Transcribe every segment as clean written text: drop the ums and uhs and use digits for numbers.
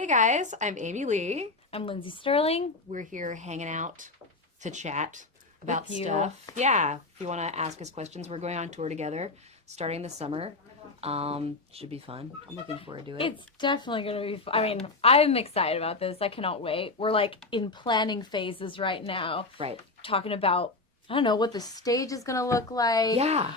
Hey guys, I'm Amy Lee. I'm Lindsey Sterling. We're here hanging out to chat about With you. stuff. Yeah, if you want to ask us questions, we're going on tour together starting this summer. Should be fun. I'm looking forward to it. It's definitely going to be fun. I mean, I'm excited about this. I cannot wait. We're like in planning phases right now. Right. Talking about, I don't know, what the stage is going to look like. Yeah.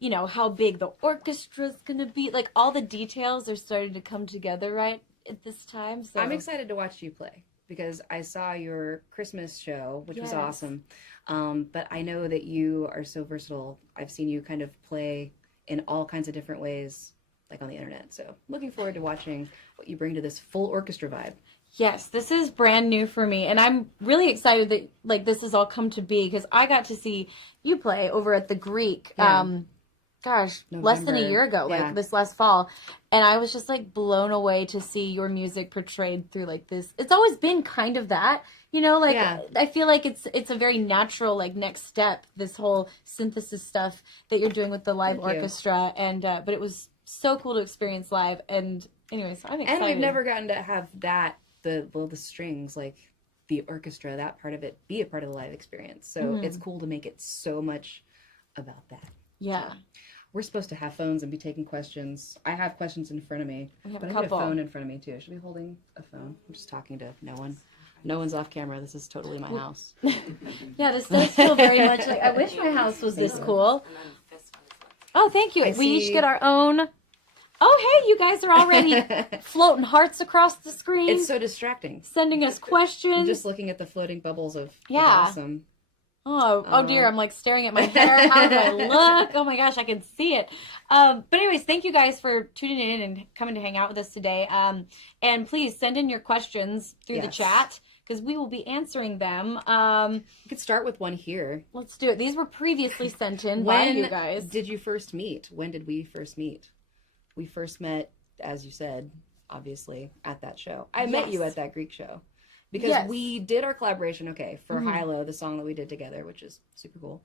You know, how big the orchestra's going to be. Like all the details are starting to come together right at this time. So I'm excited to watch you play because I saw your Christmas show, which was Yes. awesome. But I know that you are so versatile. I've seen you kind of play in all kinds of different ways, like on the internet. So looking forward to watching what you bring to this full orchestra vibe. Yes, this is brand new for me, and I'm really excited that like this has all come to be because I got to see you play over at the Greek. Yeah. Less than a November. year ago, like Yeah. this last fall, and I was just like blown away to see your music portrayed through like this. It's always been kind of that, you know, like Yeah. I feel like it's a very natural like next step. This whole synthesis stuff that you're doing with the live Thank you. orchestra, and but it was so cool to experience live. And anyways, I'm excited. And we've never gotten to have that, the strings, like the orchestra, that part of it, be a part of the live experience. So Mhm. it's cool to make it so much about that. Yeah, We're supposed to have phones and be taking questions. I have questions in front of me, we have but a I have a couple. phone in front of me too. I should be holding a phone. I'm just talking to no one. No one's off camera. This is totally my house. Yeah, this does feel very much like I wish my house was this cool. Oh, thank you. I We each see- get our own. Oh, hey, you guys are already floating hearts across the screen, It's so distracting. sending us I'm questions. just looking at the floating bubbles of Yeah. awesome. Oh dear, I'm like staring at my hair. How do I look? Oh my gosh, I can see it. But anyways, thank you guys for tuning in and coming to hang out with us today. And please send in your questions through the Yes. chat because we will be answering them. We could start with one here. Let's do it. These were previously sent in by When you guys. did you first meet? When did we first meet? We first met, as you said, obviously, at that show. I met you Yes. at that Greek show. Because Yes. we did our collaboration, for Mhm. High Low, the song that we did together, which is super cool.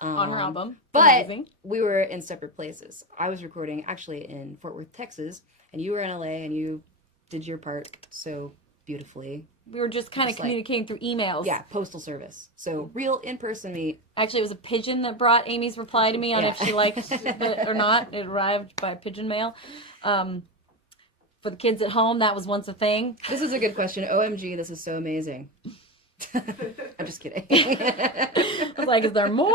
On her album. But Amazing. we were in separate places. I was recording actually in Fort Worth, Texas, and you were in LA, and you did your part so beautifully. We were just kind of Just like- communicating through emails. Yeah, postal service. So real in-person meet. Actually, it was a pigeon that brought Amy's reply to me on Yeah. if she liked it or not. It arrived by pigeon mail. For the kids at home, that was once a thing. This is a good question. OMG, this is so amazing. I'm just kidding. I was like, is there more?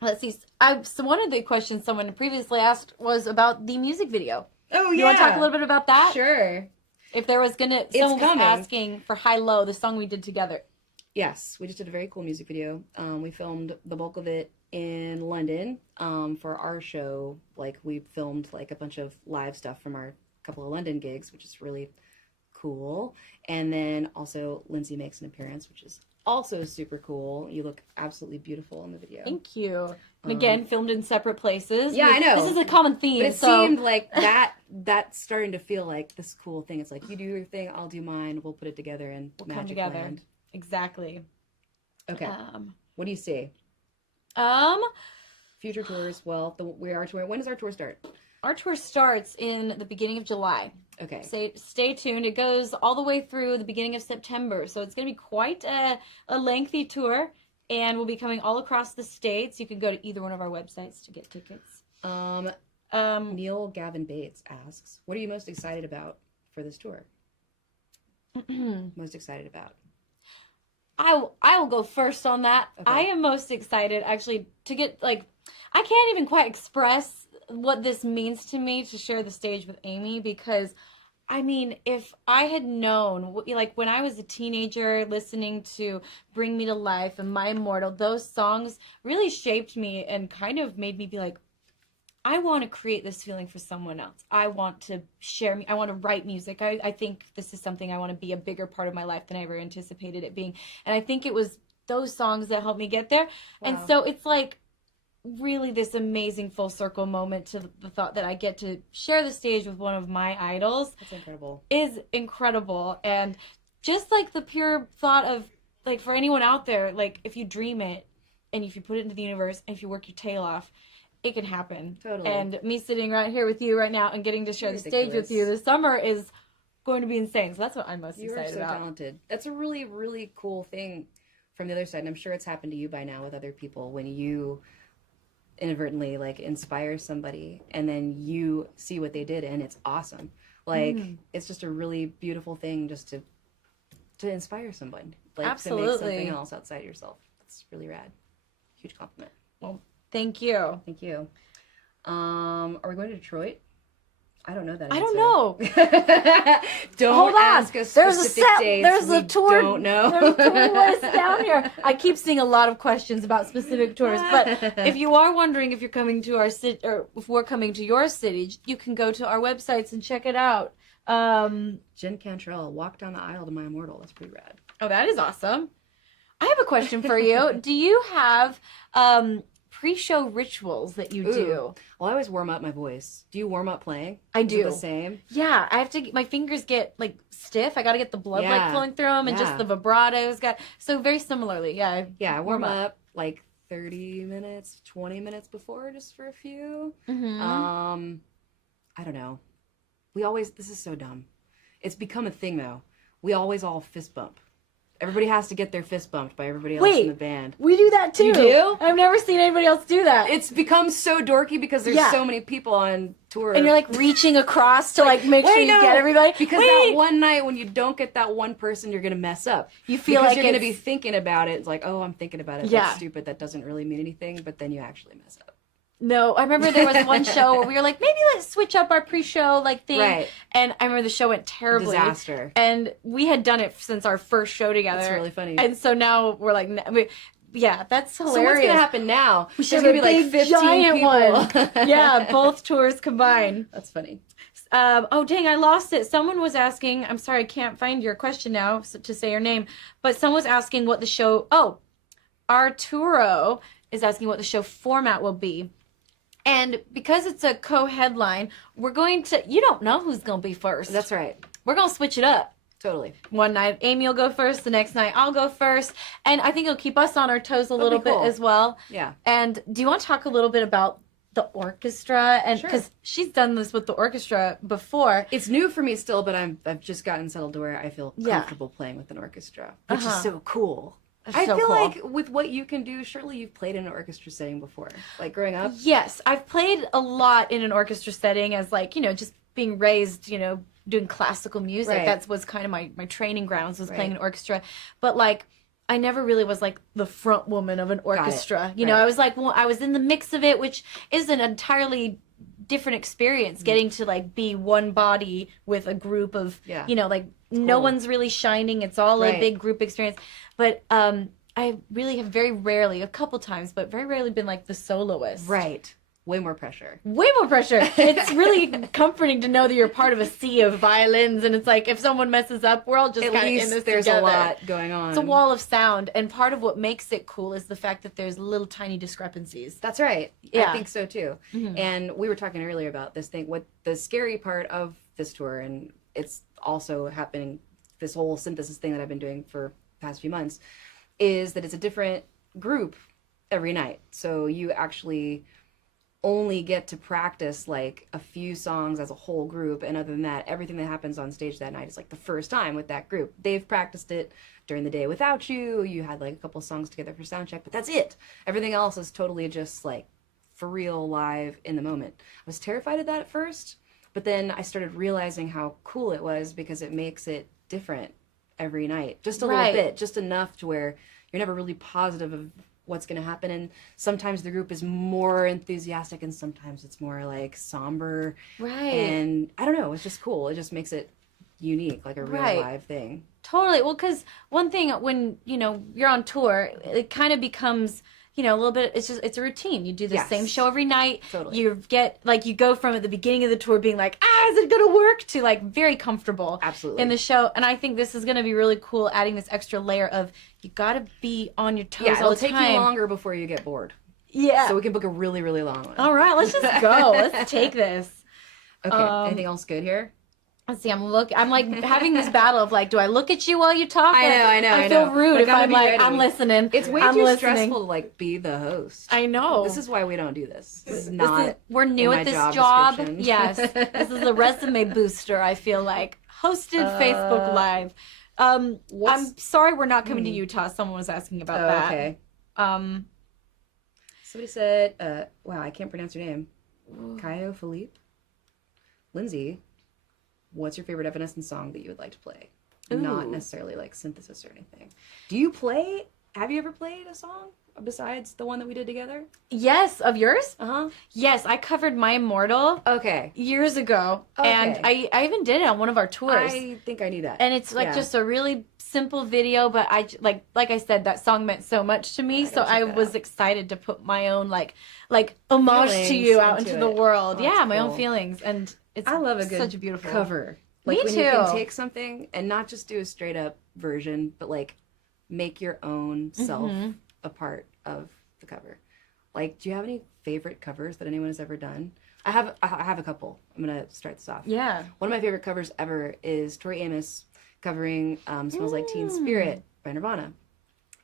Let's see. So one of the questions someone previously asked was about the music video. Oh, You want to talk a little bit about that? Sure. If there was someone was coming. asking for High Low, the song we did together. Yes, we just did a very cool music video. We filmed the bulk of it in London for our show. Like, we filmed like a bunch of live stuff from our couple of London gigs, which is really cool. And then also Lindsey makes an appearance, which is also super cool. You look absolutely beautiful in the video. Thank you. And again, filmed in separate places. Yeah, I know. This is a common theme. But it so seemed like that's starting to feel like this cool thing. It's like, you do your thing, I'll do mine. We'll put it together and we'll magic come together. land. Exactly. Okay. What do you see? Future tours. Well, we are touring. When does our tour start? Our tour starts in the beginning of July. Okay. Stay tuned. It goes all the way through the beginning of September. So it's going to be quite a lengthy tour. And we'll be coming all across the states. You can go to either one of our websites to get tickets. Neil Gavin Bates asks, what are you most excited about for this tour? Most excited about? I will go first on that. Okay. I am most excited actually to get I can't even quite express what this means to me to share the stage with Amy because I mean, if I had known, like when I was a teenager listening to Bring Me to Life and My Immortal, those songs really shaped me and kind of made me be like, I want to create this feeling for someone else. I want to I want to write music. I think this is something I want to be a bigger part of my life than I ever anticipated it being. And I think it was those songs that helped me get there. Wow. And so it's like really this amazing full circle moment to the thought that I get to share the stage with one of my idols. That's incredible. Is incredible. And just like the pure thought of like for anyone out there, like if you dream it and if you put it into the universe and if you work your tail off, it can happen. Totally. And me sitting right here with you right now and getting to share the stage with you this summer is going to be insane. So that's what I'm most excited about. You are so talented. That's a really, really cool thing from the other side. And I'm sure it's happened to you by now with other people when you inadvertently like inspire somebody and then you see what they did and it's awesome. Like it's just a really beautiful thing just to inspire someone. Like Absolutely. To make something else outside yourself. It's really rad. Huge compliment. Well, thank you. Thank you. Are we going to Detroit? I don't know that. I don't know. Don't Hold on. ask us specific dates. There's a tour. Don't know. There's a tour list down here. I keep seeing a lot of questions about specific tours, but if you are wondering if you're coming to our city or if we're coming to your city, you can go to our websites and check it out. Jen Cantrell, Walk Down the Aisle to My Immortal. That's pretty rad. Oh, that is awesome. I have a question for you. Do you have pre-show rituals that you do? Well, I always warm up my voice. Do you warm up playing? I do. The same? Yeah, I have to. My fingers get like stiff. I got to get the blood like flowing through them, and just the vibratos got. So very similarly, yeah. I warm up like 30 minutes, 20 minutes before, just for a few. I don't know. This is so dumb. It's become a thing though. We always all fist bump. Everybody has to get their fist bumped by everybody else in the band. We do that too. You do? I've never seen anybody else do that. It's become so dorky because there's so many people on tour. And you're like reaching across to like make sure you get everybody. Because that one night when you don't get that one person, you're going to mess up. You feel because like you're going to be thinking about it. It's like, oh, I'm thinking about it. That's stupid. That doesn't really mean anything. But then you actually mess up. No, I remember there was one show where we were like, maybe let's switch up our pre-show like thing. Right. And I remember the show went terribly. Disaster. And we had done it since our first show together. That's really funny. And so now we're like, yeah, that's hilarious. So what's going to happen now? We should be like 15 giant people. One. Yeah, both tours combined. That's funny. Oh, dang, I lost it. Someone was asking, I'm sorry, I can't find your question now to say your name, but someone was asking what the show, Arturo is asking what the show format will be. And because it's a co-headline, we're going to, you don't know who's going to be first. That's right. We're going to switch it up. Totally. One night, Amy will go first. The next night, I'll go first. And I think it'll keep us on our toes a little bit as well. Yeah. And do you want to talk a little bit about the orchestra? And Sure. because she's done this with the orchestra before. It's new for me still, but I've just gotten settled to where I feel comfortable playing with an orchestra, which is so cool. I feel like with what you can do, surely you've played in an orchestra setting before, like growing up. Yes, I've played a lot in an orchestra setting as like, just being raised, doing classical music. Right. That was kind of my training grounds was playing an orchestra. But like, I never really was like the front woman of an orchestra. I was like, I was in the mix of it, which is an entirely different experience, getting to like be one body with a group of, like no one's really shining. It's all a big group experience. But I really have very rarely, a couple times, but very rarely been like the soloist. Right. Way more pressure. Way more pressure. It's really comforting to know that you're part of a sea of violins, and it's like if someone messes up, we're all just kind of in this there's together. A lot going on. It's a wall of sound, and part of what makes it cool is the fact that there's little tiny discrepancies. That's right. Yeah. I think so too. And we were talking earlier about this thing. What the scary part of this tour, and it's also happening, this whole synthesis thing that I've been doing for the past few months, is that it's a different group every night. So you actually only get to practice like a few songs as a whole group, and other than that, everything that happens on stage that night is like the first time with that group. They've practiced it during the day without you. You had like a couple songs together for sound check, but that's it. Everything else is totally just like for real, live, in the moment. I was terrified of that at first, but then I started realizing how cool it was because it makes it different every night, just a little bit, just enough to where you're never really positive of what's going to happen. And sometimes the group is more enthusiastic and sometimes it's more like somber. Right. And I don't know, it's just cool. It just makes it unique, like a real live thing. Totally. Well, because one thing when, you're on tour, it kind of becomes, a little bit, it's a routine. You do the same show every night. Totally. You go from at the beginning of the tour being like, is it going to work, to like very comfortable in the show. And I think this is going to be really cool, adding this extra layer of you got to be on your toes all the time. It'll take you longer before you get bored. Yeah. So we can book a really, really long one. All right, let's just go. Let's take this. Okay, anything else good here? Let's see. I'm like having this battle of like, do I look at you while you talk? I know. I feel rude Like, if I'm like, I'm listening. It's way I'm too listening. stressful to like be the host. I know. This is why we don't do this. This is not. We're new in at my this job. Yes, this is a resume booster. I feel like hosted Facebook Live. I'm sorry we're not coming to Utah. Someone was asking about that. Okay. Somebody said, wow, I can't pronounce your name. Caio Philippe? Lindsay, what's your favorite Evanescence song that you would like to play? Ooh. Not necessarily like synthesis or anything. Do you play? Have you ever played a song besides the one that we did together? Yes, of yours? Uh-huh. Yes, I covered My Immortal years ago. Okay. And I even did it on one of our tours. I think I knew that. And it's like just a really simple video, but I like I said, that song meant so much to me, so I was excited to put my own like homage feelings to you out into the world. Oh, yeah, my cool. own feelings, and I love a good such a beautiful cover. Like me when too. you can take something and not just do a straight up version, but like make your own self a part of the cover. Like, do you have any favorite covers that anyone has ever done? I have a couple. I'm gonna start this off. Yeah. One of my favorite covers ever is Tori Amos covering "Smells Like Teen Spirit" by Nirvana,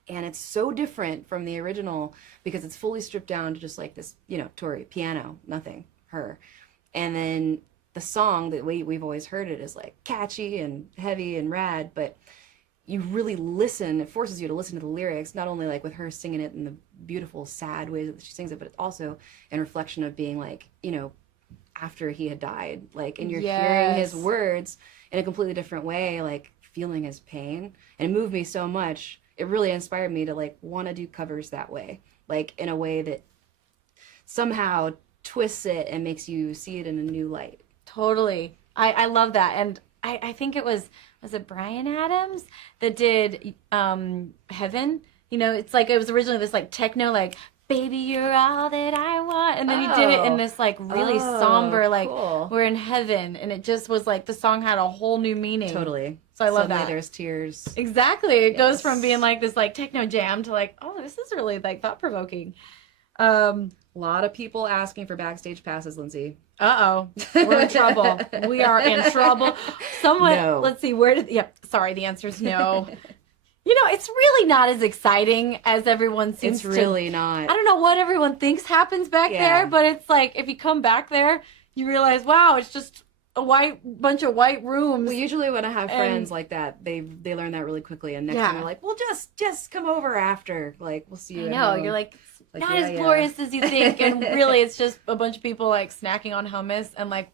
and it's so different from the original because it's fully stripped down to just like this, Tori piano, nothing, her, and then the song that we've always heard it is like catchy and heavy and rad, but you really listen. It forces you to listen to the lyrics, not only like with her singing it in the beautiful, sad ways that she sings it, but it's also in reflection of being like, after he had died, like, and you're hearing his words in a completely different way, like feeling his pain. And it moved me so much. It really inspired me to like want to do covers that way, like in a way that somehow twists it and makes you see it in a new light. Totally. I love that. And I think it was it Bryan Adams that did Heaven? It's like it was originally this like techno like baby you're all that I want, and then he did it in this like really somber like cool. We're in heaven, and it just was like the song had a whole new meaning. Totally. So I love Suddenly that. There's tears. Exactly. It goes from being like this like techno jam to like, oh, this is really like thought provoking. A lot of people asking for backstage passes, Lindsay. Uh-oh. We're in trouble. We are in trouble. No. Let's see, sorry, the answer is no. It's really not as exciting as everyone seems to. It's really not. I don't know what everyone thinks happens back there, but it's like, if you come back there, you realize, wow, it's just a bunch of white rooms. Well, usually when I have friends like that, they learn that really quickly, and next time they're like, well, just come over after. Like, we'll see you. I know. You're like not as glorious as you think, and really it's just a bunch of people like snacking on hummus and like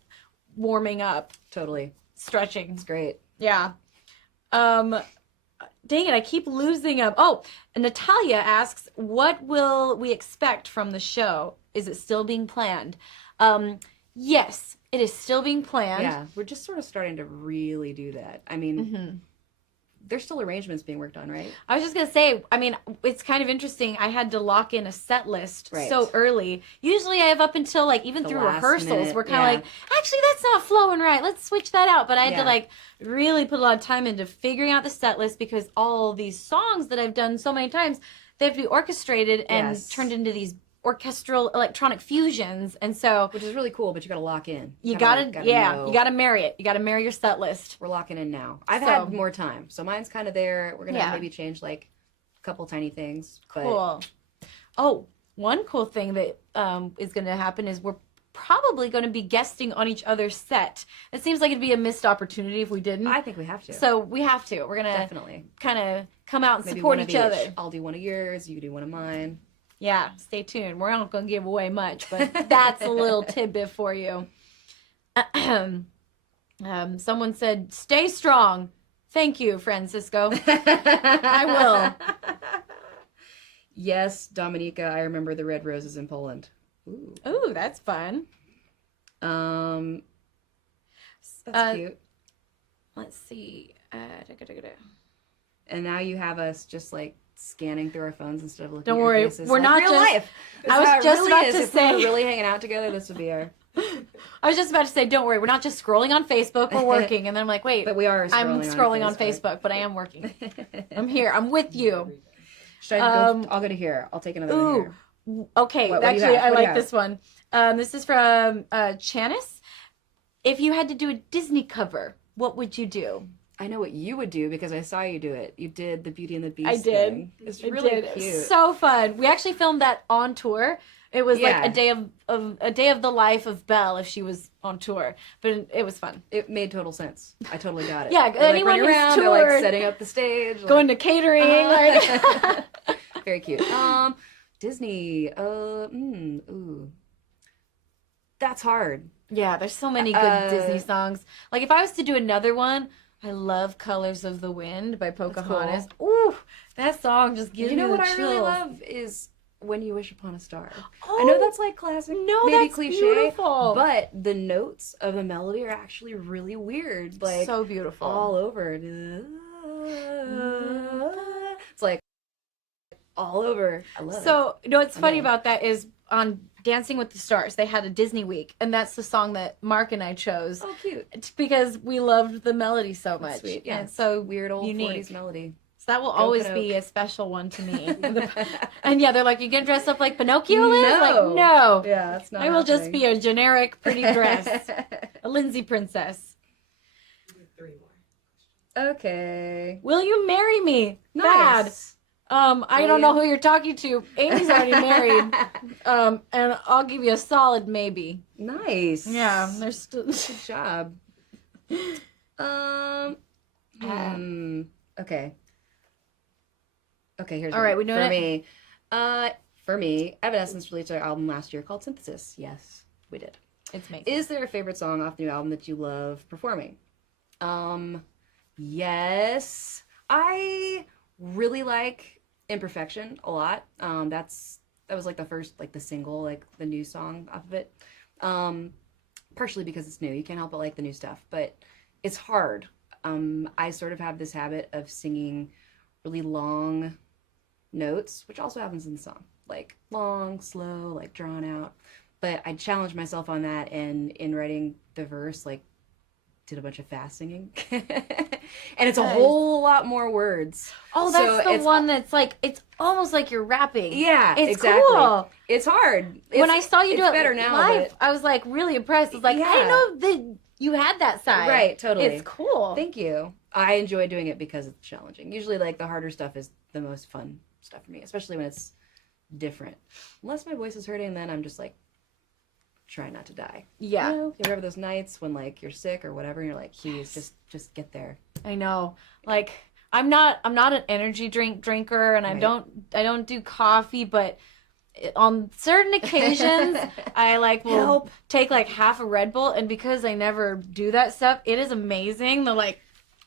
warming up. Totally. Stretching. It's great. Yeah. Dang it, I keep losing up. Oh, Natalia asks, what will we expect from the show? Is it still being planned? Yes, it is still being planned. Yeah, we're just sort of starting to really do that. I mean, there's still arrangements being worked on, right? I was just going to say, I mean, it's kind of interesting. I had to lock in a set list so early. Usually I have up until like even through rehearsals, we're kind of like, actually, that's not flowing right. Let's switch that out. But I had to like really put a lot of time into figuring out the set list because all these songs that I've done so many times, they have to be orchestrated and turned into these orchestral electronic fusions, and so which is really cool, but you got to lock in. You gotta you gotta marry it. You gotta marry your set list. We're locking in now. I've had more time, so mine's kind of there. We're gonna maybe change like a couple tiny things. But... Cool. Oh, one cool thing that is gonna happen is we're probably going to be guesting on each other's set. It seems like it'd be a missed opportunity if we didn't. I think we have to. So we have to. We're gonna definitely kind of come out and support each other. I'll do one of yours. You do one of mine. Yeah, stay tuned. We're not going to give away much, but that's a little tidbit for you. Someone said, stay strong. Thank you, Francisco. I will. Yes, Dominica, I remember the red roses in Poland. Ooh, that's fun. That's cute. Let's see. And now you have us just like scanning through our phones instead of looking Don't at worry, your faces. we're like, not real just. life. I was just about to if say, we were really hanging out together, this would be our. I was just about to say, don't worry, we're not just scrolling on Facebook. We're working, and then I'm like, wait, but we are. I'm scrolling on Facebook, but I am working. I'm here. I'm with you. Should I go? I'll go to here. I'll take another one here. Okay, what actually, I like this one. This is from Chanice. if you had to do a Disney cover, what would you do? I know what you would do because I saw you do it. You did the Beauty and the Beast I did. thing. It's I really did. It cute. was so fun. We actually filmed that on tour. It was like Yeah. a day of the life of Belle if she was on tour, but it was fun. It made total sense. I totally got it. Yeah, They're, like, anyone running who's around, they're like toured, setting up the stage, going like, to catering, like very cute. Disney. Ooh, that's hard. yeah. There's so many good Disney songs. Like if I was to do another one, I love "Colors of the Wind" by Pocahontas. Ooh, that song just gives You me know the what I really chills. love is "When You Wish Upon a Star." Oh, I know that's like classic, no, maybe that's cliche, beautiful. but the notes of the melody are actually really weird. Like so beautiful. all over. It's like all over. I love it. So, you know what's I funny know. about that is on Dancing with the Stars, they had a Disney week, and that's the song that Mark and I chose. Oh, cute. It's because we loved the melody so much. That's sweet. Yeah, and so weird old unique. 40s melody. So that will Go always Pinocchio. be a special one to me. And yeah, they're like, you gonna dress up like Pinocchio, Liz? No. Like, no. Yeah, that's not I will just be happening. a generic pretty dress. A Lindsay princess. 3 more. Okay. Will you marry me? Bad. Nice. I don't know who you're talking to. Amy's already married. And I'll give you a solid maybe. Nice. Yeah, there's still. Good job. Okay. Okay, here's All one. right, we doing for it? me. For me, Evanescence released their album last year called Synthesis. Yes, we did. It's amazing. Is there a favorite song off the new album that you love performing? Yes. I really like Imperfection a lot. That was like the first, like the single, like the new song off of it. Partially because it's new. You can't help but like the new stuff, but it's hard. I sort of have this habit of singing really long notes, which also happens in the song, like long, slow, like drawn out. But I challenged myself on that, and in writing the verse, like did a bunch of fast singing, and it's a Nice. whole lot more words. Oh, So that's the it's- one that's like, it's almost like you're rapping. Yeah, It's exactly. cool. It's hard. When I saw you do it's it better now, live, but- I was like really impressed. I was like, I Yeah. didn't know that you had that side. Right, totally. It's cool. Thank you. I enjoy doing it because it's challenging. Usually, like the harder stuff is the most fun stuff for me, especially when it's different. Unless my voice is hurting, then I'm just like trying not to die. Yeah, You know, you remember those nights when like you're sick or whatever, and you're like, "Please, just get there." I know. Like I'm not an energy drinker, and Right. I don't do coffee, but on certain occasions I like will Help. take like half a Red Bull, and because I never do that stuff, it is amazing. The like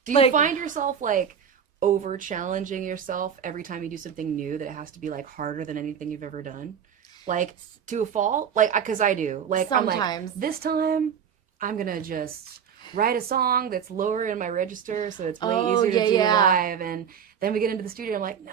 Do you Like- find yourself like over challenging yourself every time you do something new that it has to be like harder than anything you've ever done? Like to a fault? Like, because I do. Like, I'm Sometimes. like, this time I'm gonna just write a song that's lower in my register so it's way Oh, easier to yeah, do yeah. live. And then we get into the studio, I'm like, no,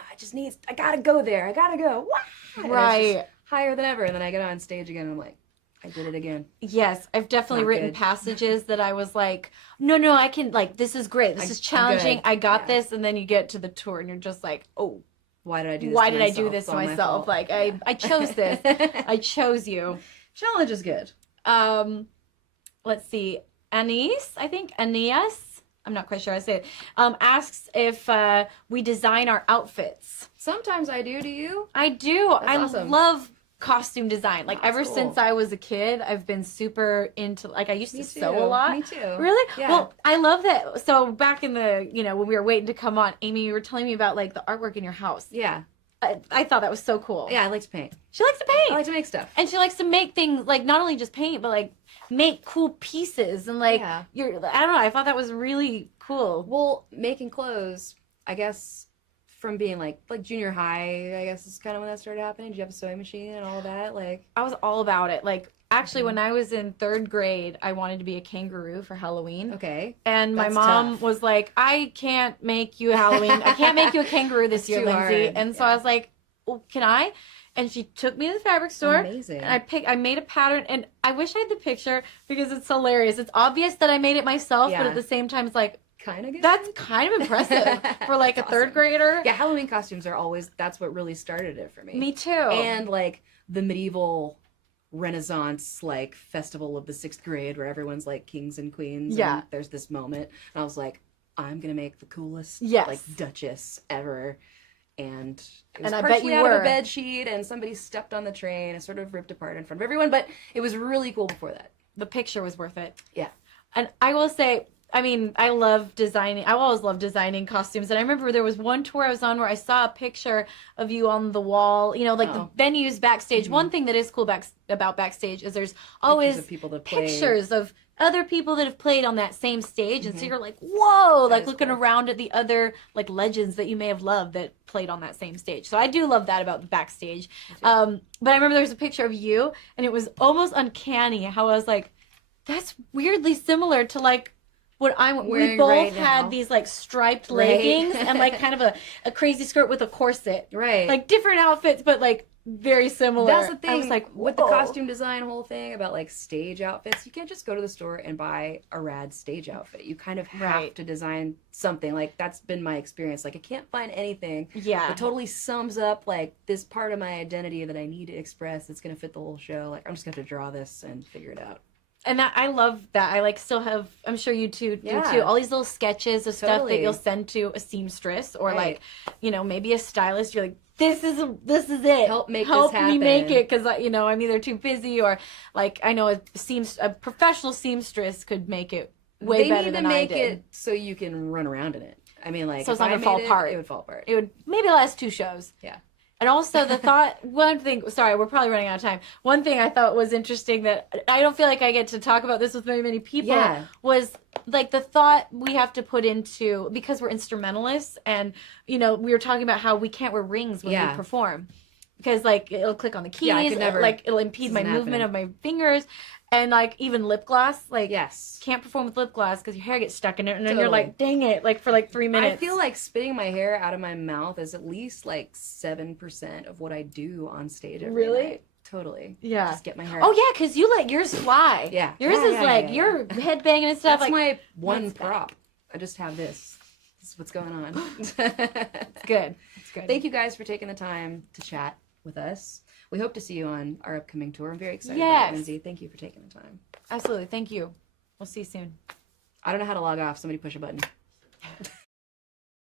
I gotta go there. I gotta go. Wah! And it's Right. just higher than ever. And then I get on stage again and I'm like, I did it again. Yes, I've definitely Not written good. passages that I was like, no, I can, like, this is great. This I'm is challenging. good. I got Yeah. this. And then you get to the tour and you're just like, oh, Why did I do this? why to did I myself? do this It's to all my myself? fault. Like, Yeah. I chose this. I chose you. Challenge is good. Let's see. Anise, I think, Aeneas, I'm not quite sure how to say it, asks if we design our outfits. Sometimes I do. Do you? I do. That's I awesome. love costume design. Like, That's ever cool. since I was a kid, I've been super into, like, I used to Me sew too. a lot. Me too. Really? Yeah. Well, I love that. So back in the, when we were waiting to come on, Amy, you were telling me about like the artwork in your house. Yeah. I thought that was so cool. Yeah, I like to paint. She likes to paint. I like to make stuff. And she likes to make things, like, not only just paint, but like make cool pieces and like Yeah. I don't know, I thought that was really cool. Well, making clothes, I guess, from being like junior high, I guess is kind of when that started happening. Did you have a sewing machine and all of that? Like, I was all about it. Like, actually, when I was in 3rd grade, I wanted to be a kangaroo for Halloween. okay, And my That's mom tough. was like, I can't make you a Halloween. I can't make you a kangaroo this It's year, too Lindsay. hard. And so Yeah. I was like, well, can I? And she took me to the fabric store. amazing. And I made a pattern, and I wish I had the picture because it's hilarious. It's obvious that I made it myself, but Yeah. at the same time, it's like, Kind of good. that's kind of impressive for like a That's 3rd awesome. grader. Yeah, Halloween costumes are always, that's what really started it for me. Me too. And like the medieval Renaissance like festival of the 6th grade where everyone's like kings and queens. Yeah. And there's this moment, and I was like, I'm gonna make the coolest Yes. like duchess ever. And it was And I bet partially you out of were. a bed sheet, and somebody stepped on the tray and it sort of ripped apart in front of everyone. But it was really cool before that. The picture was worth it. Yeah. And I will say, I mean, I love designing. I always love designing costumes. And I remember there was one tour I was on where I saw a picture of you on the wall, you know, like the venues backstage. Mm-hmm. One thing that is cool about backstage is there's Pictures always of people that play. pictures of other people that have played on that same stage. And so you're like, whoa, like is looking cool. around at the other like legends that you may have loved that played on that same stage. So I do love that about the backstage. But I remember there was a picture of you and it was almost uncanny how I was like, that's weirdly similar to like what I'm wearing we both right had now. these like striped Right. leggings and like kind of a crazy skirt with a corset. Right. Like different outfits, but like very similar. That's the thing. I was like, with the whoa. costume design whole thing about like stage outfits, you can't just go to the store and buy a rad stage outfit. You kind of have Right. to design something. Like that's been my experience. Like I can't find anything Yeah. that totally sums up like this part of my identity that I need to express that's gonna fit the whole show. Like I'm just gonna have to draw this and figure it out. And I love that. I like still have, I'm sure you two do Yeah. too, all these little sketches of stuff that Totally. you'll send to a seamstress or Right. like, you know, maybe a stylist. You're like, this is it. Help make Help this me make happen. it because, you know, I'm either too busy or like I know a professional seamstress could make it way They better need to than I make did. it so you can run around in it. I mean, like So it's if not I gonna fall made apart. it would fall apart. It would maybe last 2 shows. Yeah. And also the thought, one thing, sorry, we're probably running out of time. One thing I thought was interesting that I don't feel like I get to talk about this with very many people Yeah. was like the thought we have to put into, because we're instrumentalists and, you know, we were talking about how we can't wear rings when Yeah. we perform. Because like it'll click on the keys, Yeah, I could never- like it'll impede my doesn't movement happen. of my fingers. And like even lip gloss, like Yes. can't perform with lip gloss because your hair gets stuck in it and then you're Totally. like, dang it, like for like 3 minutes. I feel like spitting my hair out of my mouth is at least like 7% of what I do on stage every Really? night. Totally. Yeah. Just get my hair. Oh yeah, because you let yours fly. Yeah. Yours Yeah, is yeah, like yeah, you're headbanging and stuff. That's like my one that's prop. I just have this. This is what's going on. good. It's good. Thank you guys for taking the time to chat with us. We hope to see you on our upcoming tour. I'm very excited about Yes. it, Lindsay. Thank you for taking the time. Absolutely. Thank you. We'll see you soon. I don't know how to log off. Somebody push a button.